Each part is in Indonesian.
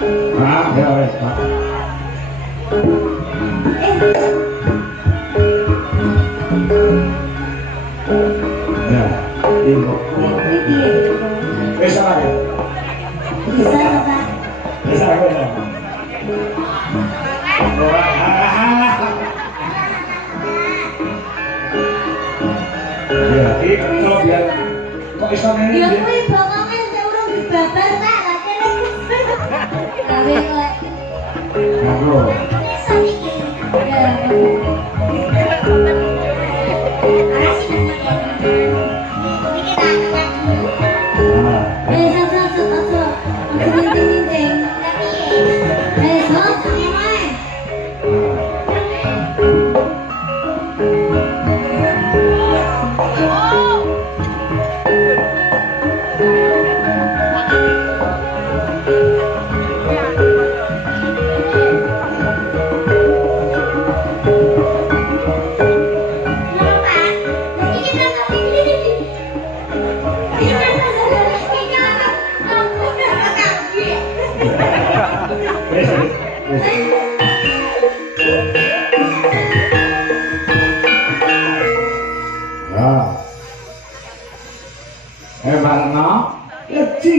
Ah, ya wes, Pak. Ya, ibu. Bisa ya? Bisa, Pak. Bisa, bisa. Ya, ini kalau biar kok iso ngene Ya dia. kuwi bokonge sing urung dibabar tak lha kene. Gawe kok. Ngono. Bisa iki. Ya. Barno, leci.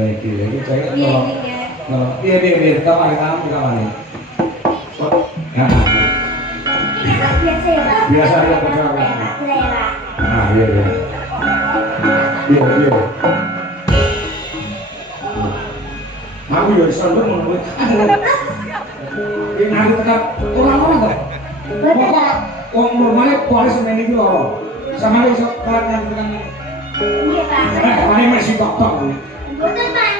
Lagi saya kalau biar kamar ini. Biasa ya, Pak. Biasa ya, Pak. Nah, iya. Aku ya iso ngono. Ini nanti tetap orang kok. Wong normale polis semene iki lho. Sama iso kuat nang Iya, Pak. mari masih tok-tok. Mboten, Pak.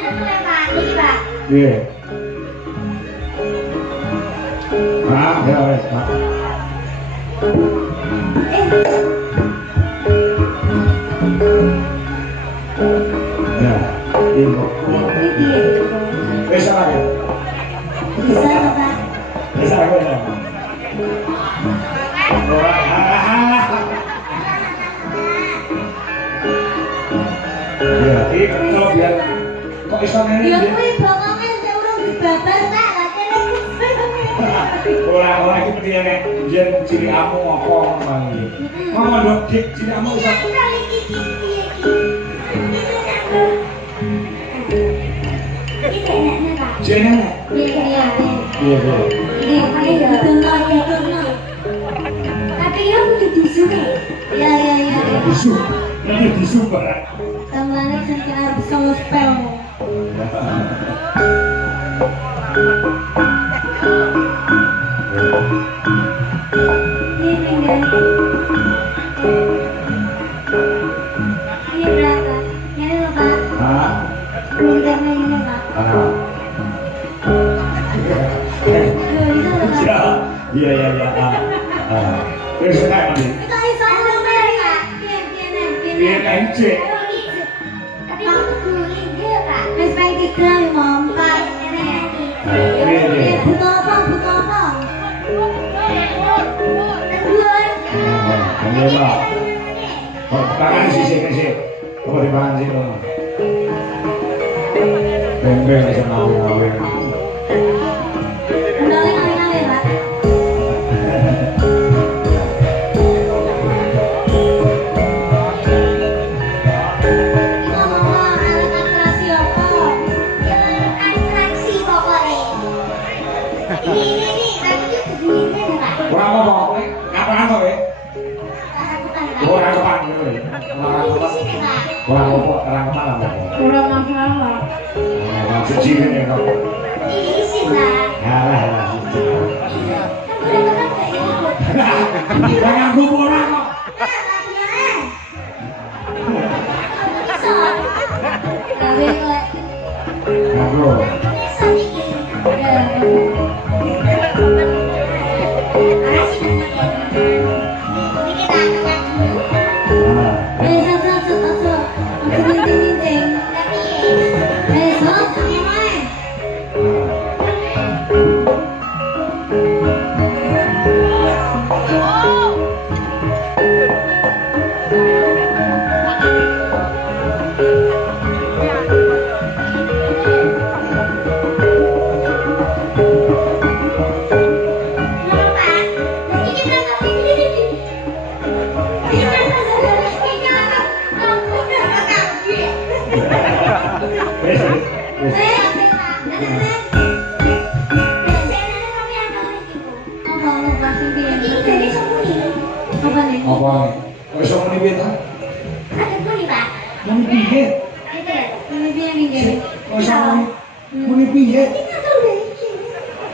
Pak. Iki, Pak. Iya. Ah, ya wes, Pak. Ya, ibu. Bisa ya? Bisa, Pak. Bisa, bisa. Ya, ini kalau biar kok iso ngene Ya dia. kuwi bokonge sing urung dibabar tak lha kene. Ora iki mesti nek jen ciri amu apa ngono. Mama ndok ciri amu iso. Jeneng. Iya. Tapi ya kudu disuke. Ya. Disu. Nanti disu Pak. Tamlane sing arep sama spell. Ini berapa? Ini loh, Pak. Hah? Harganya ini, Pak. Iya. Wis enak iki. Kita iso ngomel, Pak. Iya, encik. Tapi kudu linggih, Pak. Wis bae tiga, Mom. Pak. Iya. Butuh apa? Iya, Pak. Oh, tangan sisik. Apa dipangan sih, Pak? Bembeng bisa ngawe-ngawe. Ngawe, Pak. Ora apa-apa, kapan to, Pak? Ora kapan to. Ora apa, ora kapan. Ora masalah. Suci ini kok. Halah. Jangan ora kok. Gawe kok. Ngono. Ya.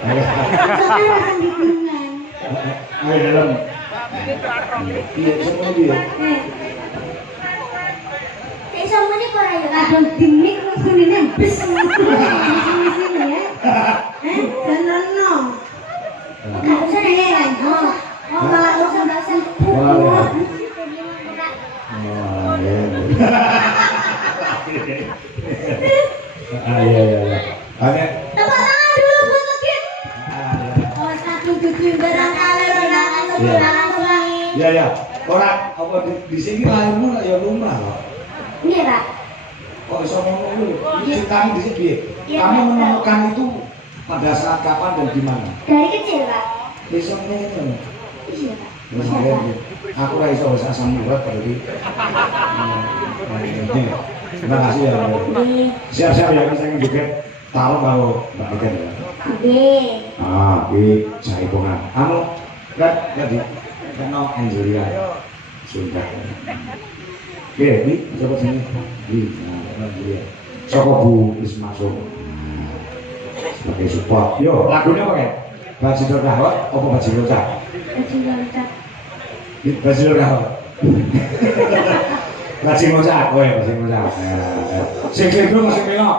Soalnya akan di gunungan. Ayo dalam. Iya, semua dia. Sama ini kok ayo kadang dimik langsung nembes sama sini ya. Jangan no. Enggak usah ya. Oh, malah usah Iya. Hanya tepuk tangan dulu buat Legit. Oh, satu tujuh barangkali Ya. Orang apa di sini lahirmu ya lumrah loh. Iya, Pak. Kok bisa ngomong dulu? Ceritanya di sini. Kamu menemukan itu pada saat kapan dan di mana? Dari kecil, Pak. Bisa ngomong. Iya, Pak. Aku lah bisa bahasa Samurat tadi. Terima kasih ya. Siap-siap ya kita yang juga taruh kalau Mbak Ikan ya. Oke, saya hitungan. Kamu lihat di channel Angelia Sunda. Oke, ini coba sini. Angelia. Coba Bu bisa masuk sebagai support. Yo, lagunya apa ya? Baju Dorahot, apa Baju Locak? Baju Dorahot. Baju Locak, oh ya Baju Locak. Sing Slendro masih melok.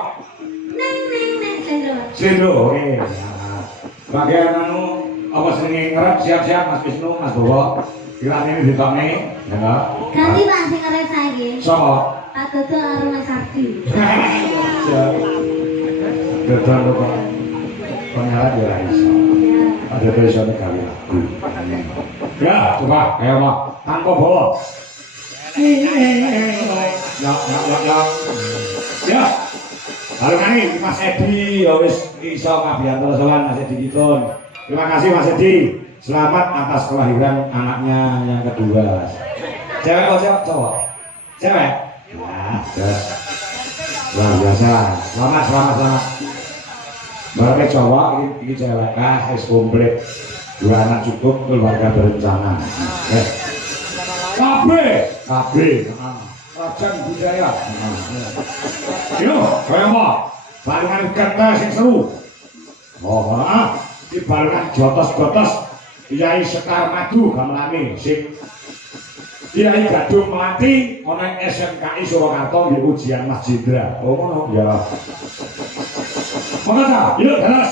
Slendro, oke. Bagian anu apa seni ngerap siap-siap Mas Wisnu, Mas Bowo. Kira ini ditokne, ya enggak? Ganti Pak sing ngerep saiki. Sopo? Pak Dodo Aruna Sakti. Dodo kok. Pengalat ya iso. Ada besok kali lagu. Ya, coba ayo Pak. Tanpa bawa. Ya. Halo kami Mas Edi, ya wis iso kabiyanto sowan Mas Edi Kitun. Terima kasih Mas Edi. Selamat atas kelahiran anaknya yang kedua. Cewek atau cowok? Cewek? Ya, terus. Luar biasa. Selamat. Baru cowok ini cewek. Wis komplit. 2 anak cukup, keluarga berencana. KB. Rajan budaya. Yo, kaya apa? Barengan kata sing seru. Di barengan jotos-jotos Kiai Sekar Madu gamelane sing Kiai Gadung Melati ana SMKI Surakarta di ujian Mas Jindra. Oh ngono ya. Monggo yuk terus.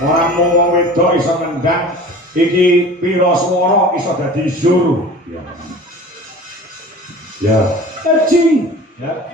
Ora mung wong wedok iso ngendang, iki pira swara iso dadi zur. Ya. Ya. Eci. Ya.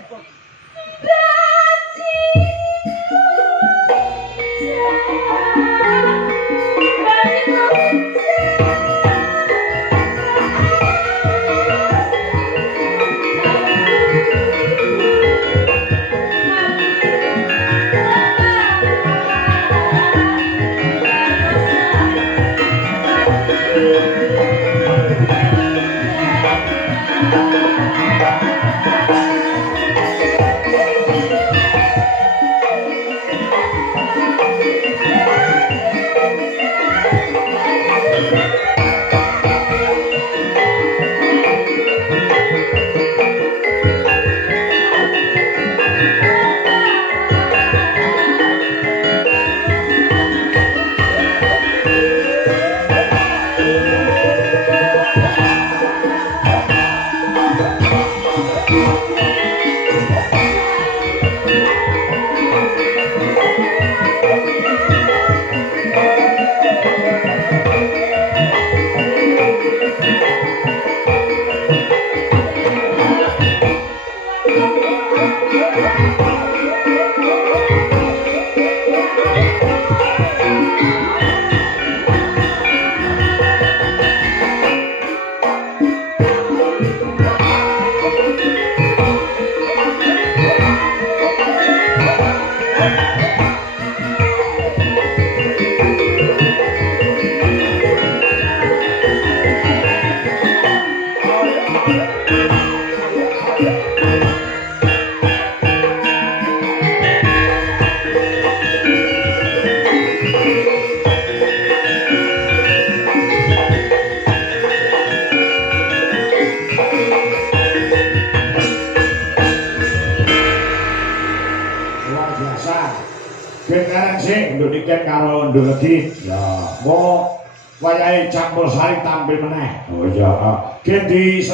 Karo nduledi ya mau wayahe campur sari tampil meneh. Oh iya, gen di